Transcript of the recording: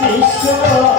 হরে